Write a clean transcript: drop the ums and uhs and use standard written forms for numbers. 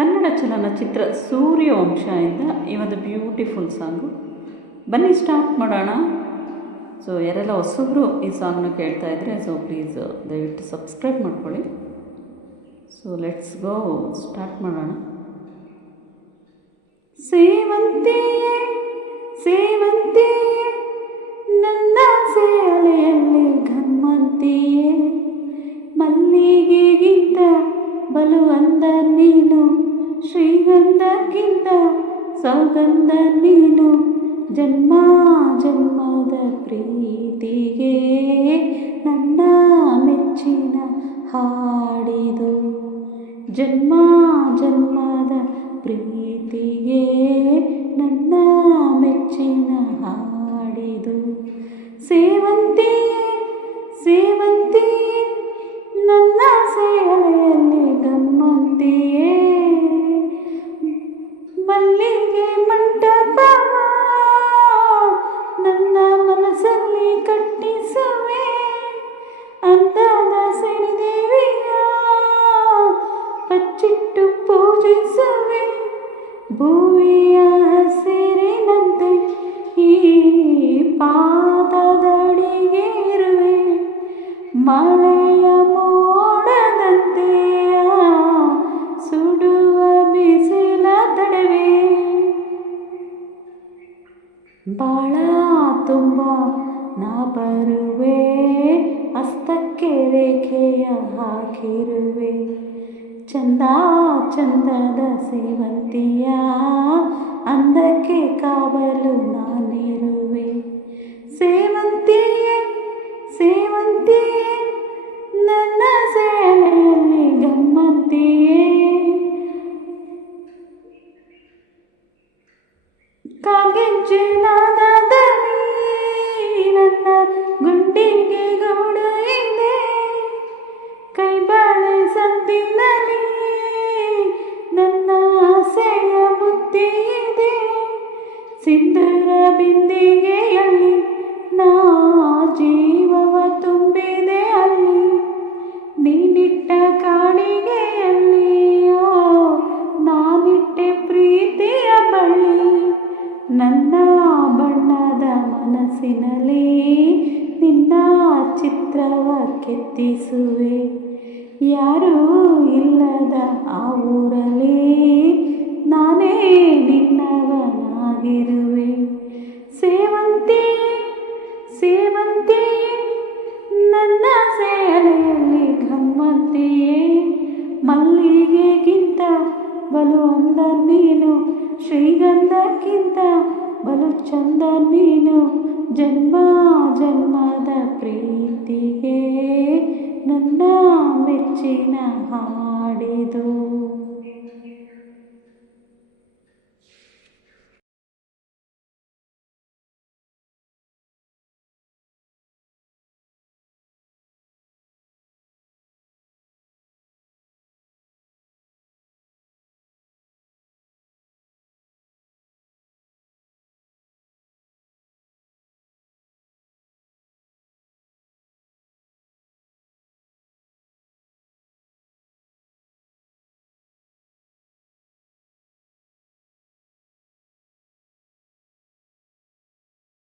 ಕನ್ನಡ ಚಲನಚಿತ್ರ ಸೂರ್ಯವಂಶ ಇಂದ ಈ ಒಂದು ಬ್ಯೂಟಿಫುಲ್ ಸಾಂಗು. ಬನ್ನಿ ಸ್ಟಾರ್ಟ್ ಮಾಡೋಣ. ಸೊ ಯಾರೆಲ್ಲ ಹೊಸಬ್ರು ಈ ಸಾಂಗ್ನ ಕೇಳ್ತಾ ಇದ್ದರೆ ಪ್ಲೀಸ್ ದಯವಿಟ್ಟು ಸಬ್ಸ್ಕ್ರೈಬ್ ಮಾಡ್ಕೊಳ್ಳಿ. ಸೊ ಲೆಟ್ಸ್ ಗೋ, ಸ್ಟಾರ್ಟ್ ಮಾಡೋಣ. ಸೇವಂತಿಯೇ ಸೇವಂತಿಯೇ ನನ್ನ ಸೇಲೆಯಲ್ಲಿ ಘಮ್ಮಂತಿಯೇ, ಮಲ್ಲಿಗೆಗಿಂತ ಬಲುವಂದ ನೀನು, ಶ್ರೀಗಂಧಕ್ಕಿಂತ ಸೌಗಂಧ ನೀನು, ಜನ್ಮ ಜನ್ಮದ ಪ್ರೀತಿಗೆ ನನ್ನ ಮೆಚ್ಚಿನ ಹಾಡಿದು, ಜನ್ಮ ಜನ್ಮದ ಪ್ರೀತಿಗೆ ನನ್ನ ಮೆಚ್ಚಿನ ಹಾಡಿದು. ಸೇವಂತಿಯೇ ಸೇವಂತಿಯೇ ನನ್ನ ಸೇಲೆಯಲ್ಲಿ ಗಮ್ಮಂತಿಯೇ, ಮಲ್ಲಿಗೆ ಮಂಟಪವ ನನ್ನ ಮನಸ್ಸಲ್ಲಿ ಕಟ್ಟಿಸುವೆ, ಅಂದದ ಸಿರಿದೇವಿಯ ಬಚ್ಚಿಟ್ಟು ಪೂಜಿಸುವೆ, ಭೂಮಿಯ ಹಸಿರಿನಂತೆ ಈ ಪಾದದಡಿಗೆ ಇರುವೆ, ಮಳೆಯ ಮೋಡದಂತೆ ಸುಡುವ ಬಿಸಿಲ ತಡವೆ, ಬಾಳ ತುಂಬ ನಾ ಬರುವೆ, ಹಸ್ತಕ್ಕೆ ರೇಖೆಯ ಹಾಕಿರುವೆ, ಚಂದ ಚಂದದ ಸೇವಂತಿಯ ಅಂದಕ್ಕೆ ಕಾವಲು ನಾನಿರುವೆ. ಸೇವಂತಿಯೇ ಸೇವಂತಿಯೇ ನನ್ನ ಸೇಲೆಯಲ್ಲಿ ಗಮ್ಮಂತಿಯೇ, ಕಾಗೆಜ್ಜೆನಾದದಲ್ಲಿ ನನ್ನ ಗುಂಡಿಗೆ ಗೂಡು ಇದೆ, ಕೈಬಳೆ ಸಂದಿನಲ್ಲಿ ನನ್ನ ಆಸೆಯ ಬುದ್ಧಿ ಇದೆ, ಸಿಂಧೂರ ಬಿಂದಿಗೆಯಲ್ಲಿ ನಾ ಜೀವವ ತುಂಬಿದೆ ಅಲ್ಲಿ, ನೀನಿಟ್ಟ ಕಾಣಿಗೆಯಲ್ಲಿ ನಾನಿಟ್ಟೆ ಪ್ರೀತಿಯ ಬಳ್ಳಿ, ನನ್ನ ಬಣ್ಣದ ಮನಸ್ಸಿನಲ್ಲಿ ನಿನ್ನ ಚಿತ್ರವ ಕೆತ್ತಿಸುವೆ, ಯಾರೂ ಇಲ್ಲದ ಆ ಊರಲ್ಲಿ ನಾನೇ ನಿನ್ನವನಾಗಿರುವೆ. ಸೇವಂತಿಯೇ ಸೇವಂತಿಯೇ ನನ್ನ ಸೇಲೆಯಲ್ಲಿ ಗಮ್ಮಂತಿಯೇ, ಮಲ್ಲಿಗೆಗಿಂತ ಬಲು ಅಂದ ನೀನು, ಶ್ರೀಗಂಧಕ್ಕಿಂತ ಬಲು ಚಂದ ನೀನು, ಜನ್ಮ ಜನ್ಮದ ಪ್ರೀತಿಗೆ ನನ್ನ ಮೆಚ್ಚಿನ